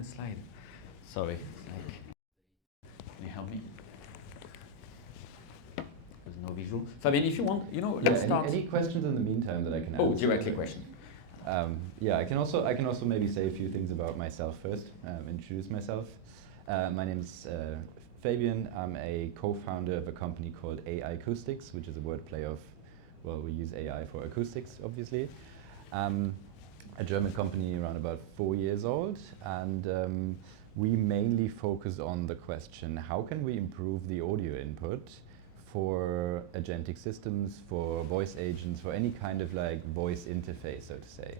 the slide. Sorry. Can you help me? There's no visual. Fabian, if you want, let's start. Any questions in the meantime that I can answer? Oh, directly question. I can also maybe say a few things about myself first, introduce myself. My name is Fabian. I'm a co-founder of a company called ai-coustics, which is a wordplay of, well, we use AI for acoustics, obviously. A German company around about 4 years old, and we mainly focus on the question, how can we improve the audio input for agentic systems, for voice agents, for any kind of like voice interface, so to say.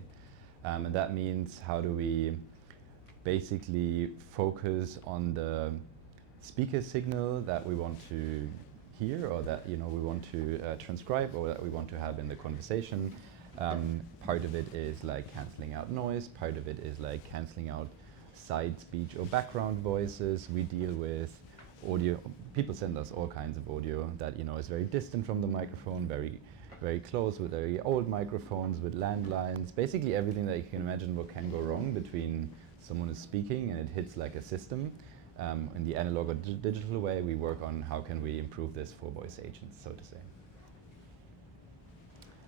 And that means, how do we basically focus on the speaker signal that we want to hear, or that we want to transcribe, or that we want to have in the conversation. Part of it is like cancelling out noise, part of it is like cancelling out side speech or background voices. We deal with audio. People send us all kinds of audio that is very distant from the microphone, very, very close, with very old microphones, with landlines. Basically everything that you can imagine what can go wrong between someone is speaking and it hits like a system. In the analog or digital way, we work on how can we improve this for voice agents, so to say.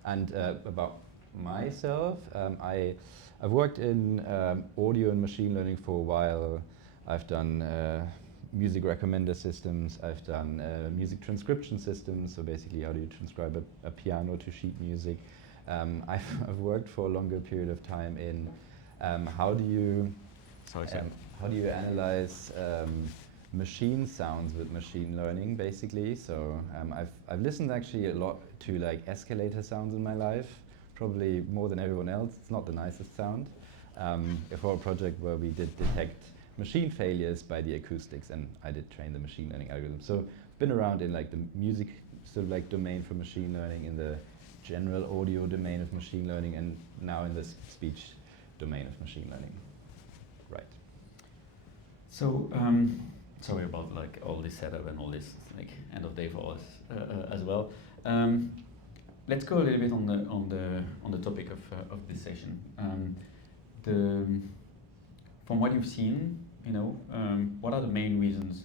And about myself, I've worked in audio and machine learning for a while. I've done music recommender systems. I've done music transcription systems. So basically, how do you transcribe a piano to sheet music? I've worked for a longer period of time in how do you analyze machine sounds with machine learning, basically. So I've listened actually a lot to like escalator sounds in my life, probably more than everyone else. It's not the nicest sound. For a project where we did detect machine failures by the acoustics, and I did train the machine learning algorithm. So been around in like the music sort of like domain for machine learning, in the general audio domain of machine learning, and now in the speech domain of machine learning. Right. So sorry about like all this setup and all this like end of day for us as well. Let's go a little bit on the topic of this session. From what you've seen, what are the main reasons?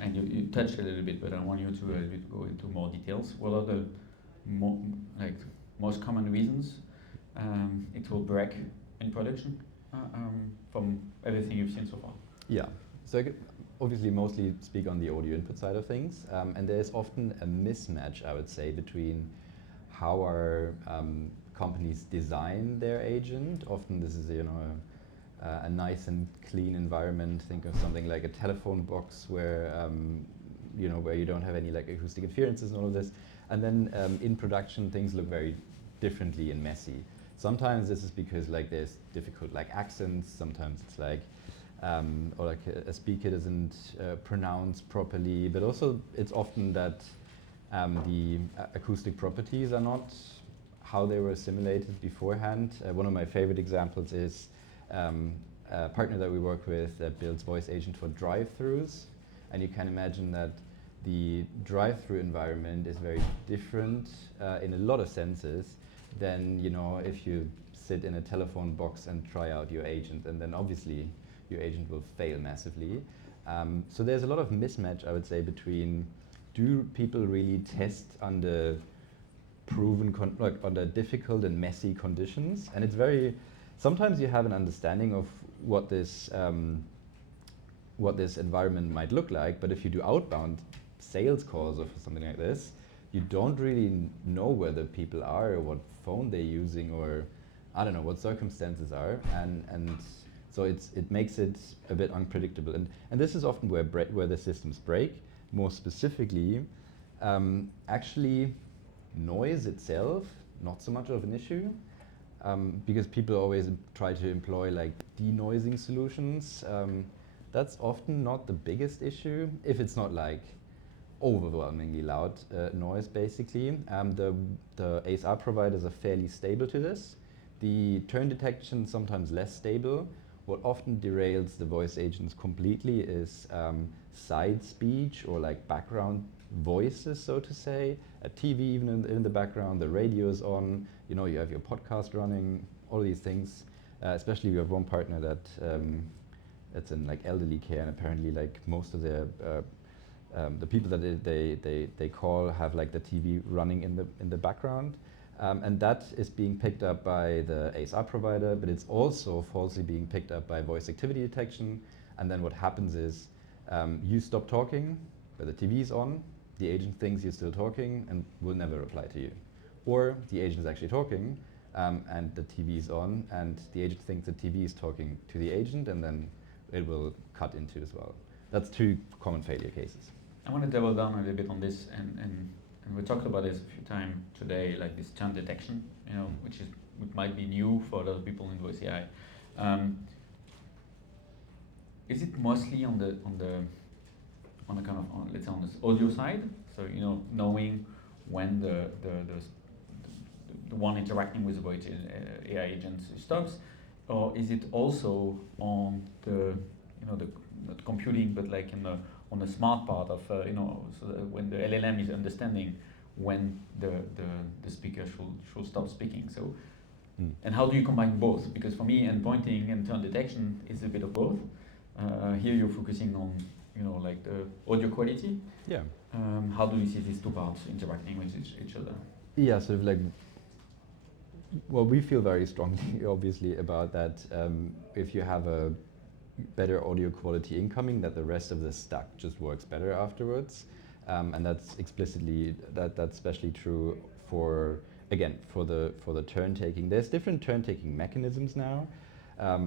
And you touched a little bit, but I want you to a little bit go into more details. What are the most common reasons it will break in production from everything you've seen so far? Yeah. So I could obviously mostly speak on the audio input side of things, and there's often a mismatch, I would say, between how our companies design their agent. Often this is a nice and clean environment. Think of something like a telephone box where where you don't have any like acoustic interferences and all of this. And then in production things look very differently and messy. Sometimes this is because like there's difficult like accents. Sometimes it's like or like a speaker doesn't pronounce properly. But also it's often that the acoustic properties are not how they were simulated beforehand. One of my favorite examples is a partner that we work with that builds voice agent for drive-thrus, and you can imagine that the drive-through environment is very different in a lot of senses than if you sit in a telephone box and try out your agent, and then obviously your agent will fail massively. So there's a lot of mismatch, I would say, between do people really test under proven under difficult and messy conditions, and it's very. Sometimes you have an understanding of what this environment might look like, but if you do outbound sales calls or something like this, you don't really know whether people are, or what phone they're using, or I don't know what circumstances are, and so it makes it a bit unpredictable, and this is often where the systems break. More specifically, actually, noise itself not so much of an issue. Because people always try to employ like denoising solutions. That's often not the biggest issue if it's not like overwhelmingly loud noise, basically. The ASR providers are fairly stable to this. The turn detection sometimes less stable. What often derails the voice agents completely is side speech or like background voices, so to say. A TV even in the background, the radio is on, you have your podcast running, all these things. Especially we have one partner that that's in like elderly care, and apparently like most of the people that they call have like the TV running in the background. And that is being picked up by the ASR provider, but it's also falsely being picked up by voice activity detection. And then what happens is you stop talking, but the TV is on, the agent thinks you're still talking and will never reply to you. Or the agent is actually talking and the TV is on, and the agent thinks the TV is talking to the agent, and then it will cut into as well. That's two common failure cases. I want to double down a little bit on this, and we talked about this a few times today, like this chant detection, which might be new for a lot of people in voice AI. Is it mostly on the kind of let's say on this audio side? So knowing when the one interacting with the voice AI agent stops, or is it also on the not computing, but like on the smart part of so that when the LLM is understanding when the speaker should stop speaking. So, and how do you combine both? Because for me, endpointing and turn detection is a bit of both. Here you're focusing on like the audio quality. Yeah. How do you see these two parts interacting with each other? Yeah, sort of like. Well, we feel very strongly, obviously, about that. If you have a better audio quality incoming, that the rest of the stack just works better afterwards, and that's explicitly that's especially true for the turn taking. There's different turn taking mechanisms now,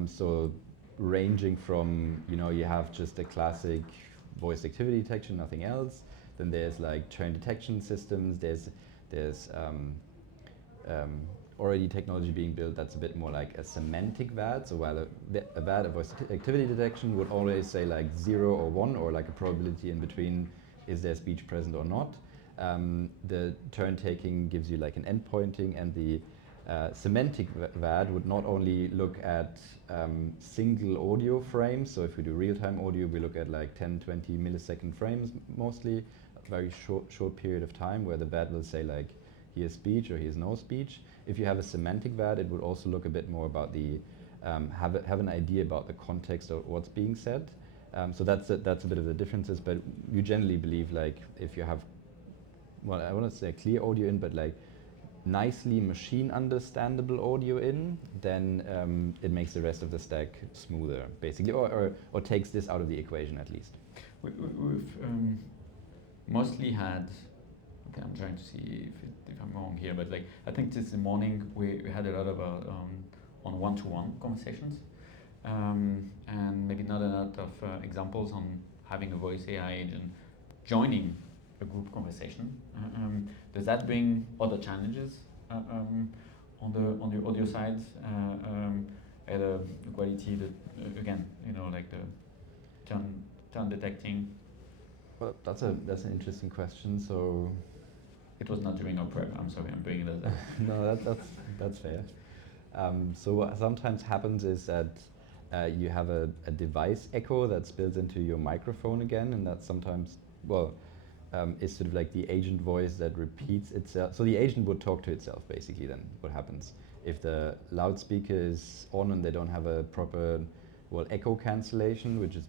so ranging from you have just a classic voice activity detection, nothing else. Then there's like turn detection systems. There's already technology being built that's a bit more like a semantic VAD. So while a VAD, a voice activity detection, would always say like 0 or 1, or like a probability in between, is there speech present or not. The turn taking gives you like an endpointing, and the semantic VAD would not only look at single audio frames. So if we do real-time audio, we look at like 10, 20 millisecond frames mostly, a very short period of time, where the VAD will say like, here's speech or here's no speech. If you have a semantic VAD, it would also look a bit more about the, have an idea about the context of what's being said. So that's a bit of the differences, but you generally believe like if you have, well, I want to say clear audio in, but like nicely machine understandable audio in, then it makes the rest of the stack smoother, basically, or takes this out of the equation at least. We've mostly had, okay, I'm trying to see if I'm wrong here, but like I think this morning we had a lot of on one-to-one conversations, and maybe not a lot of examples on having a voice AI agent joining a group conversation. Does that bring other challenges on the audio side? Either the quality, again, like the turn detecting. Well, that's an interesting question. So it was not during our prep. I'm sorry, I'm bringing it up. No, that's fair. So what sometimes happens is that you have a device echo that's built into your microphone again, and that sometimes, is sort of like the agent voice that repeats itself. So the agent would talk to itself, basically. Then what happens if the loudspeaker is on and they don't have a proper, echo cancellation, which is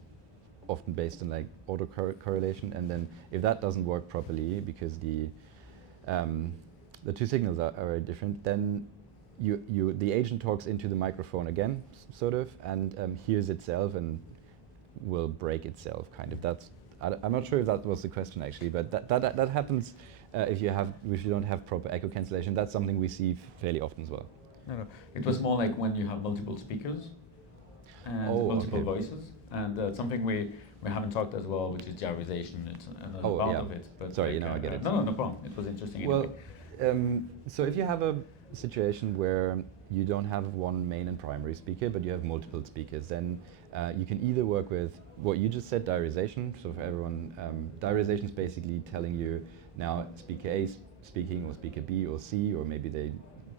often based on like autocorrelation, and then if that doesn't work properly because the two signals are very different, then the agent talks into the microphone again, sort of, and hears itself and will break itself, kind of. I'm not sure if that was the question actually, but that happens if you don't have proper echo cancellation. That's something we see fairly often as well. No, it was more like when you have multiple speakers and multiple voices, and something we haven't talked as well, which is diarization. It's another part of it. But sorry, I get it. No problem. It was interesting. Well, anyway. So if you have a situation where you don't have one main and primary speaker, but you have multiple speakers, then you can either work with what you just said, diarization. So for everyone, diarization is basically telling you now speaker A is speaking, or speaker B or C, or maybe they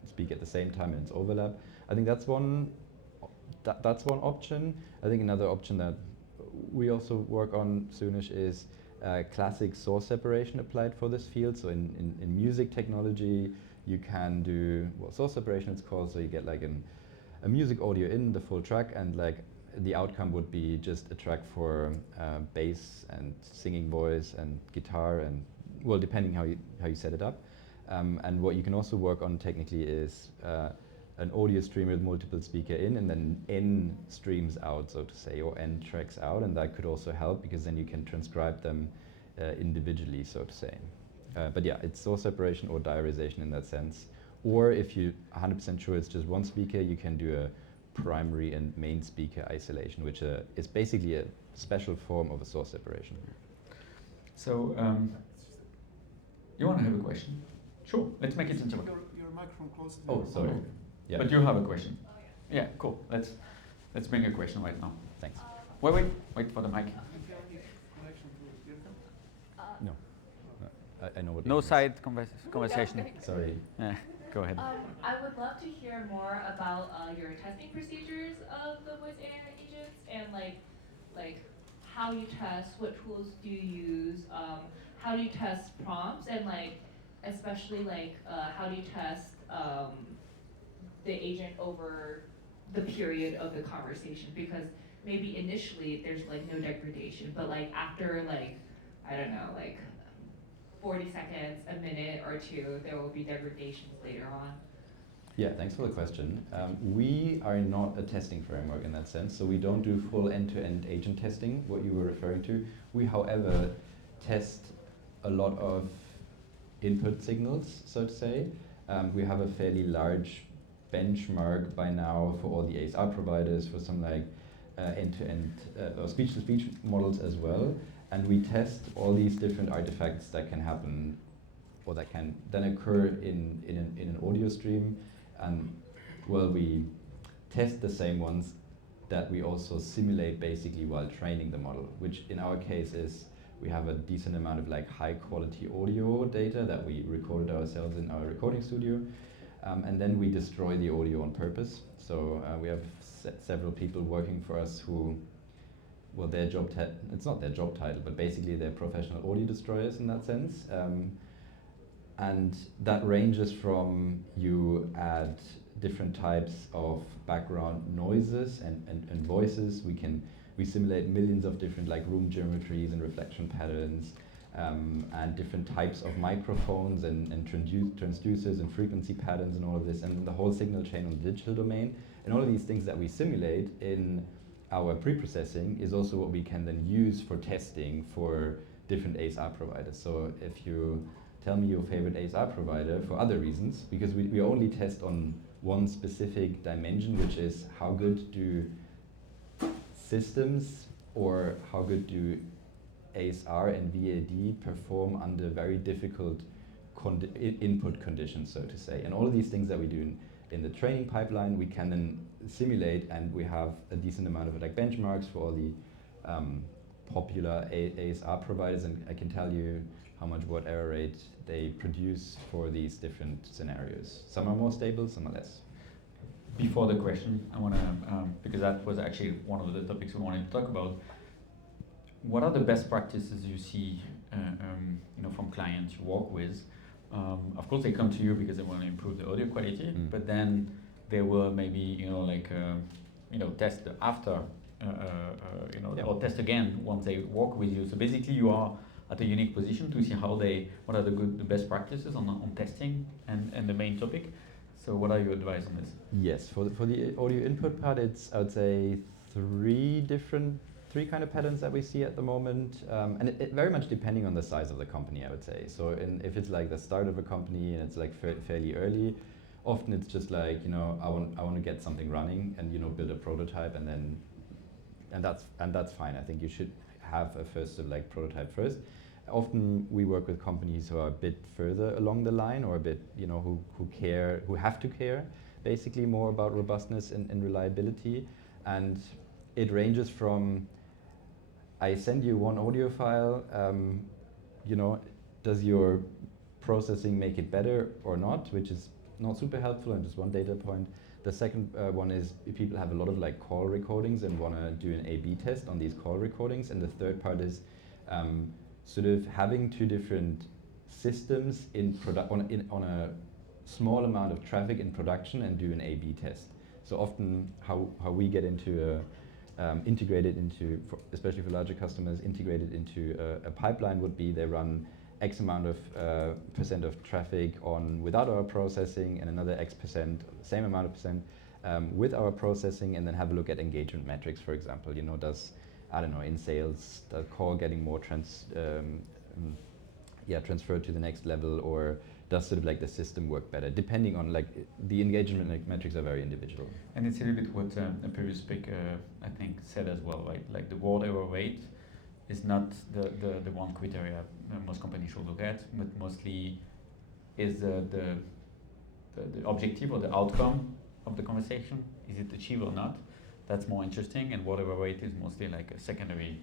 speak at the same time and it's overlap. I think that's one option. I think another option that we also work on soonish is classic source separation applied for this field. So in music technology, you can do source separation it's called. So you get like a music audio in the full track, and like the outcome would be just a track for bass and singing voice and guitar and, well, depending how you set it up. And what you can also work on technically is an audio stream with multiple speaker in and then N streams out, so to say, or N tracks out, and that could also help because then you can transcribe them individually, so to say. But yeah, it's source separation or diarization in that sense. Or if you're 100% sure it's just one speaker, you can do a primary and main speaker isolation, which is basically a special form of a source separation. So, you want to have a question? Sure, let's make it interactive. Your microphone closer to Oh, sorry. Yeah. But you have a question. Yeah, cool. Let's bring a question right now. Thanks. Wait for the mic. If you have any connection to Dirk? No. I know what. No side conversation. Sorry. Yeah, go ahead. I would love to hear more about your testing procedures of the voice AI agents and like how you test, what tools do you use, how do you test prompts, and especially how do you test the agent over the period of the conversation, because maybe initially there's no degradation, but after I don't know 40 seconds, a minute or two, there will be degradations later on. Yeah, thanks for the question. We are not a testing framework in that sense, so we don't do full end-to-end agent testing, what you were referring to. We, however, test a lot of input signals, so to say. We have a fairly large benchmark by now for all the ASR providers, for some end-to-end or speech-to-speech models as well. And we test all these different artifacts that can happen or that can then occur in an audio stream. And well, we test the same ones that we also simulate basically while training the model, which in our case is we have a decent amount of high quality audio data that we recorded ourselves in our recording studio. And then we destroy the audio on purpose. So we have several people working for us who, well, their job, it's not their job title, but basically they're professional audio destroyers in that sense. And that ranges from you add different types of background noises and voices. We simulate millions of different room geometries and reflection patterns, and different types of microphones and transducers and frequency patterns and all of this, and then the whole signal chain on the digital domain. And all of these things that we simulate in our pre-processing is also what we can then use for testing for different ASR providers. So if you tell me your favorite ASR provider for other reasons, because we only test on one specific dimension, which is how good do systems or how good do ASR and VAD perform under very difficult input conditions, so to say. And all of these things that we do in the training pipeline, we can then simulate, and we have a decent amount of benchmarks for all the popular ASR providers, and I can tell you how much what error rate they produce for these different scenarios. Some are more stable, some are less. Before the question, I want to, because that was actually one of the topics we wanted to talk about. What are the best practices you see, from clients you work with? Of course, they come to you because they want to improve the audio quality, but then they will maybe, test after, or test again once they work with you. So basically, you are at a unique position to see what are the best practices on testing and the main topic. So what are your advice on this? Yes, for the audio input part, it's, I would say, three kind of patterns that we see at the moment, and it very much depending on the size of the company, I would say. So if it's the start of a company and it's fairly early, often it's just I want to get something running and build a prototype, and that's fine. I think you should have a first prototype first. Often we work with companies who are a bit further along the line, or a bit who have to care basically more about robustness and reliability, and it ranges from I send you one audio file, does your processing make it better or not, which is not super helpful and just one data point. The second one is if people have a lot of call recordings and want to do an A/B test on these call recordings, and the third part is sort of having two different systems on a small amount of traffic in production and do an A/B test. So often how we get into integrated into, especially for larger customers, integrated into a pipeline would be they run X amount of percent of traffic on without our processing, and another X percent, same amount of percent with our processing, and then have a look at engagement metrics, for example. You know, does, I don't know, in sales, the call getting more transferred to the next level, or does sort of like the system work better, depending on like the engagement metrics are very individual. And it's a little bit what a previous speaker I think said as well, right? Like the word error rate is not the one criteria most companies should look at, but mostly is the objective or the outcome of the conversation. Is it achieved or not? That's more interesting, and word error rate is mostly like a secondary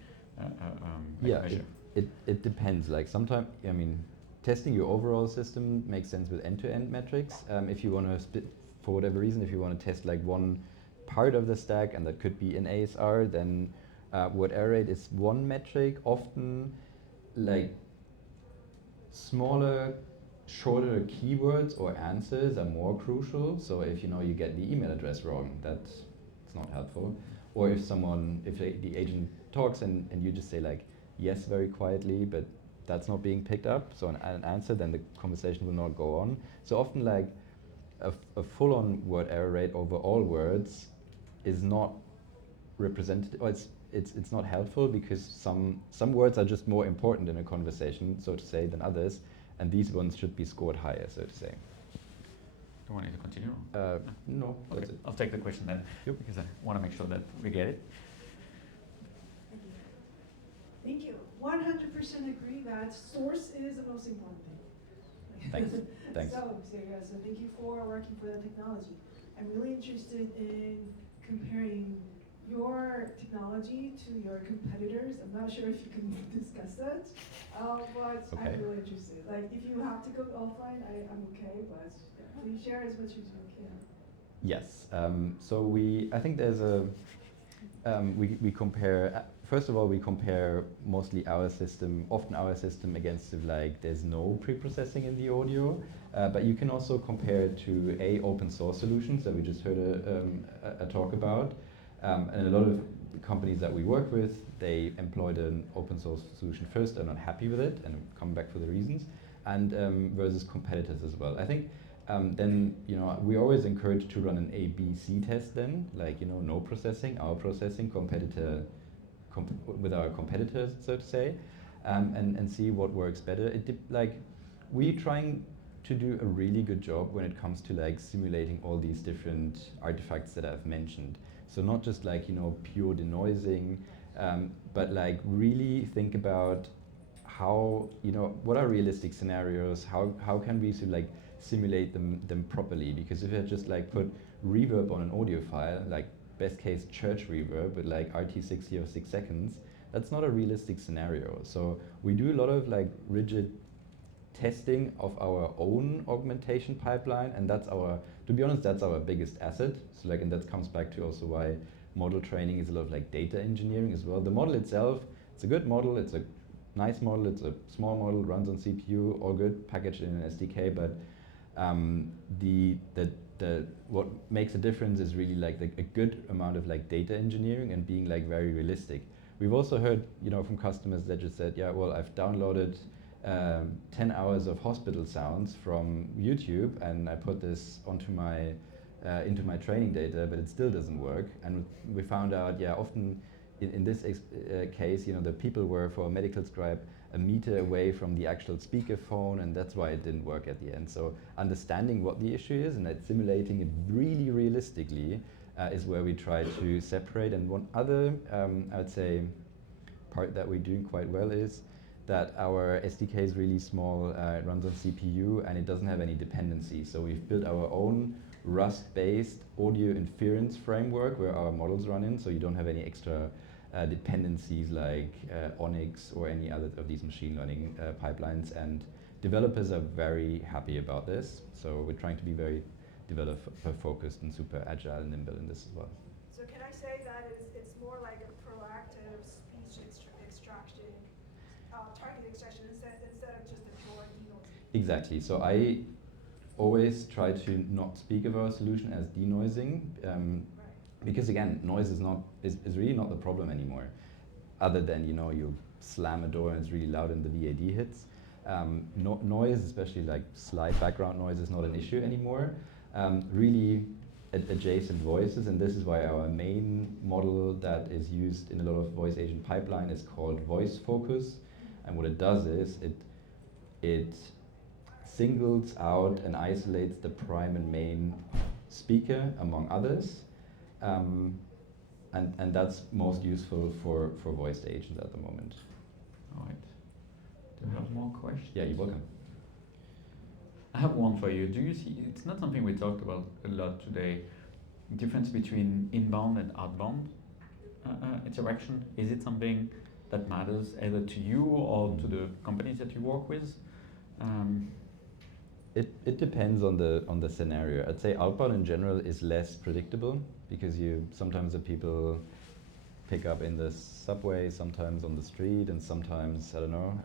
measure. It depends. Like sometimes, I mean, testing your overall system makes sense with end-to-end metrics. If you want to split, for whatever reason, if you want to test like one part of the stack, and that could be an ASR, then word error rate is one metric. Often, like smaller, shorter keywords or answers are more crucial. So if you know you get the email address wrong, that's not helpful. Or if the agent talks and you just say like yes very quietly, but that's not being picked up, so an answer, then the conversation will not go on. So often like a full-on word error rate over all words is not representative, or it's not helpful, because some words are just more important in a conversation, so to say, than others, and these ones should be scored higher, so to say. Do you want me to continue? No, Okay, that's it. I'll take the question then, because I want to make sure that we get it. Thank you. 100% agree that source is the most important thing. Thanks. Thanks. So thank you for working for the technology. I'm really interested in comparing your technology to your competitors. I'm not sure if you can discuss that, but okay. I'm really interested. Like, if you have to go offline, I'm okay, but please share as much as you can. Yes. So I think there's we compare. First of all, we compare mostly often our system against like there's no pre-processing in the audio, but you can also compare it to open source solutions that we just heard a talk about, and a lot of companies that we work with, they employed an open source solution first, are not happy with it, and come back for the reasons, and versus competitors as well. I think then we always encourage to run an A/B/C test. Then like no processing, our processing, competitor. With our competitors, so to say, and see what works better. We're trying to do a really good job when it comes to like simulating all these different artifacts that I've mentioned. So not just like pure denoising, but like really think about how what are realistic scenarios? How can we like simulate them properly? Because if I just like put reverb on an audio file, like best case church reverb with like RT60 or 6 seconds, that's not a realistic scenario. So we do a lot of like rigid testing of our own augmentation pipeline, and to be honest, that's our biggest asset. So like, and that comes back to also why model training is a lot of like data engineering as well. The model itself, it's a good model, it's a nice model, it's a small model, runs on CPU, all good, packaged in an SDK, but what makes a difference is really like a good amount of like data engineering and being like very realistic. We've also heard from customers that just said, yeah, well, I've downloaded 10 hours of hospital sounds from YouTube, and I put this onto my into my training data, but it still doesn't work. And we found out, yeah, often in this case, the people were, for a medical scribe, a meter away from the actual speakerphone, and that's why it didn't work at the end. So understanding what the issue is and that simulating it really realistically is where we try to separate. And one other, I would say, part that we're doing quite well is that our SDK is really small, it runs on CPU, and it doesn't have any dependencies. So we've built our own Rust-based audio inference framework where our models run in, so you don't have any extra dependencies like Onyx or any other of these machine learning pipelines, and developers are very happy about this. So we're trying to be very developer-focused and super agile and nimble in this as well. So can I say that it's more like a proactive speech extraction, target extraction, instead of just a pure denoising? Exactly. So I always try to not speak of our solution as denoising. because again, noise is really not the problem anymore, other than you slam a door and it's really loud and the VAD hits. Noise, especially like slight background noise, is not an issue anymore. Really adjacent voices, and this is why our main model that is used in a lot of voice agent pipeline is called voice focus. And what it does is it singles out and isolates the prime and main speaker among others, and that's most useful for voice agents at the moment. All right. Do you have more questions? Yeah, you're welcome. I have one for you. Do you see, it's not something we talked about a lot today, difference between inbound and outbound interaction. Is it something that matters either to you or to the companies that you work with? It depends on the scenario. I'd say outbound in general is less predictable because sometimes the people pick up in the subway, sometimes on the street, and sometimes I don't know.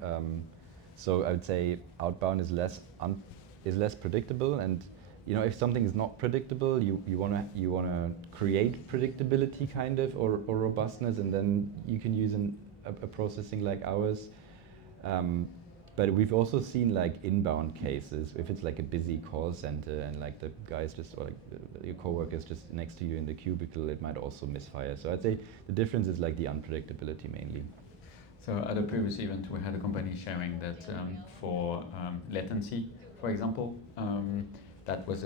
So I would say outbound is less predictable, and if something is not predictable, you wanna create predictability kind of or robustness, and then you can use a processing like ours. But we've also seen like inbound cases, if it's like a busy call center and like the guys or like your coworkers just next to you in the cubicle, it might also misfire. So I'd say the difference is like the unpredictability mainly. So at a previous event, we had a company sharing that for latency, for example, there was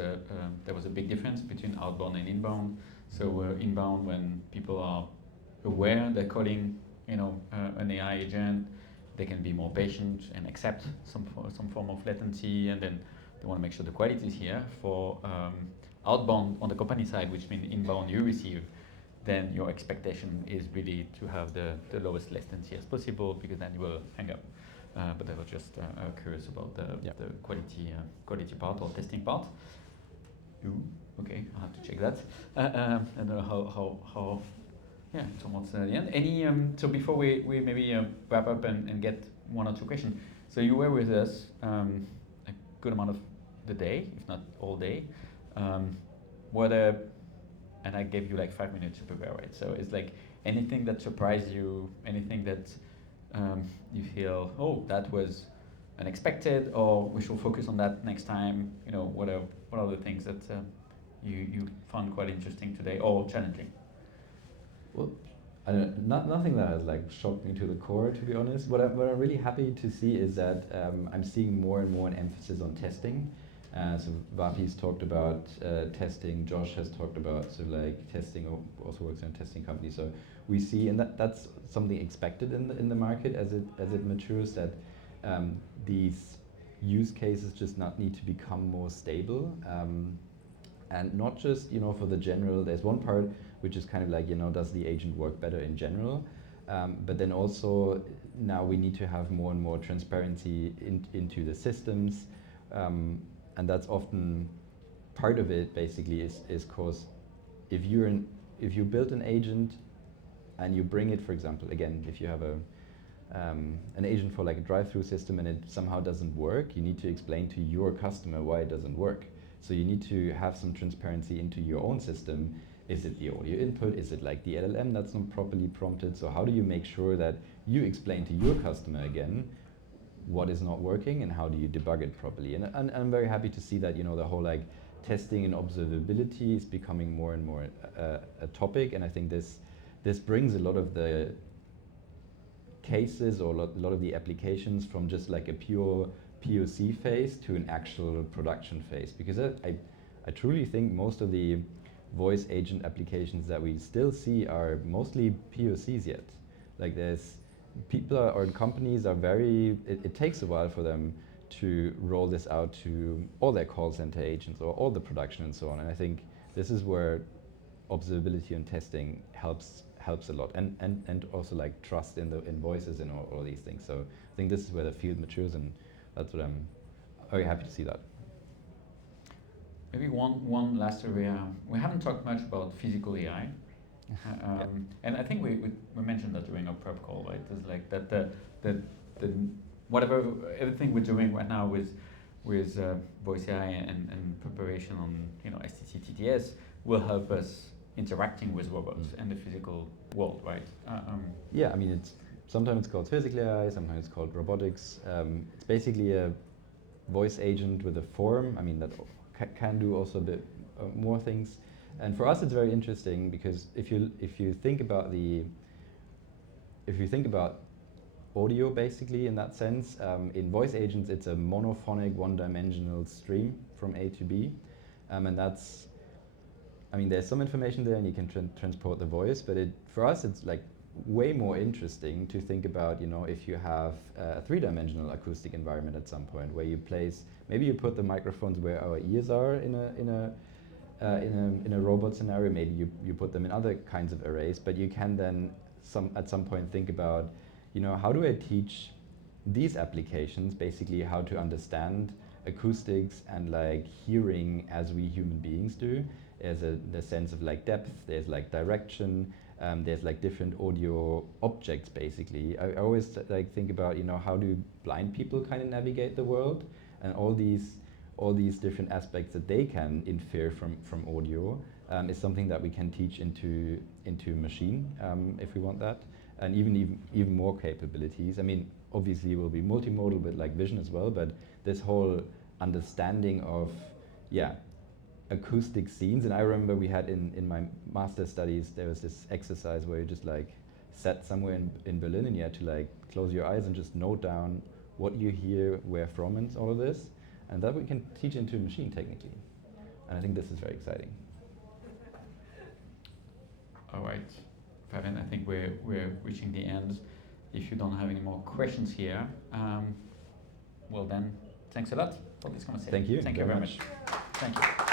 a big difference between outbound and inbound. So inbound, when people are aware they're calling, an AI agent, they can be more patient and accept some form of latency, and then they want to make sure the quality is here. For outbound on the company side, which means inbound you receive, then your expectation is really to have the lowest latency as possible, because then you will hang up. But I was just curious about the quality part or testing part. Okay, I'll have to check that. I don't know how. Yeah, it's almost the end. Any so before we maybe wrap up and get one or two questions. So you were with us a good amount of the day, if not all day. And I gave you like 5 minutes to prepare, right? So it's like anything that surprised you, anything that you feel, oh, that was unexpected, or we should focus on that next time. What are the things that you found quite interesting today or challenging? Well, nothing that has like shocked me to the core, to be honest. What I'm really happy to see is that I'm seeing more and more an emphasis on testing. So Vapi's talked about testing. Josh has talked about like testing, or also works in a testing company. So we see, and that's something expected in the market as it matures, that these use cases just not need to become more stable. And not just for the general. There's one part which is kind of like does the agent work better in general, but then also now we need to have more and more transparency into the systems, and that's often part of it. Basically, is because if you build an agent and you bring it, for example, again, if you have an agent for like a drive-through system and it somehow doesn't work, you need to explain to your customer why it doesn't work. So you need to have some transparency into your own system. Is it the audio input? Is it like the LLM that's not properly prompted? So how do you make sure that you explain to your customer again what is not working and how do you debug it properly? And I'm very happy to see that the whole like testing and observability is becoming more and more a topic. And I think this brings a lot of the cases or a lot of the applications from just like a pure POC phase to an actual production phase, because I truly think most of the voice agent applications that we still see are mostly POCs yet. Like people or companies are it takes a while for them to roll this out to all their call center agents or all the production and so on. And I think this is where observability and testing helps a lot, and also like trust in voices and all these things. So I think this is where the field matures, and that's what I'm very happy to see that. Maybe one last area. We haven't talked much about physical AI, and I think we mentioned that during our prep call, right? There's like that everything we're doing right now with voice AI and preparation on STC TTS will help us interacting with robots and the physical world, right? Yeah, I mean, sometimes it's called physical AI, sometimes it's called robotics. It's basically a voice agent with a form. I mean, that can do also a bit more things. And for us, it's very interesting because if you think about audio, basically, in that sense, in voice agents, it's a monophonic, one-dimensional stream from A to B, and that's. I mean, there's some information there, and you can transport the voice. But for us, it's like way more interesting to think about, you know, if you have a three-dimensional acoustic environment at some point where you place, maybe you put the microphones where our ears are in a robot scenario. Maybe you put them in other kinds of arrays. But you can then at some point think about, you know, how do I teach these applications basically how to understand acoustics and like hearing as we human beings do. There's the sense of like depth, there's like direction, there's like different audio objects basically. I always like think about, you know, how do blind people kind of navigate the world, and all these different aspects that they can infer from audio is something that we can teach into machine if we want that, and even more capabilities. I mean, obviously it will be multimodal with like vision as well, but this whole understanding of, yeah, acoustic scenes. And I remember we had in my master's studies, there was this exercise where you just like sat somewhere in Berlin and you had to like close your eyes and just note down what you hear, where from, and all of this. And that we can teach into a machine technically. And I think this is very exciting. All right, Fabian, I think we're reaching the end. If you don't have any more questions here, well then, thanks a lot for this conversation. Thank you. Thank you very much. Thank you.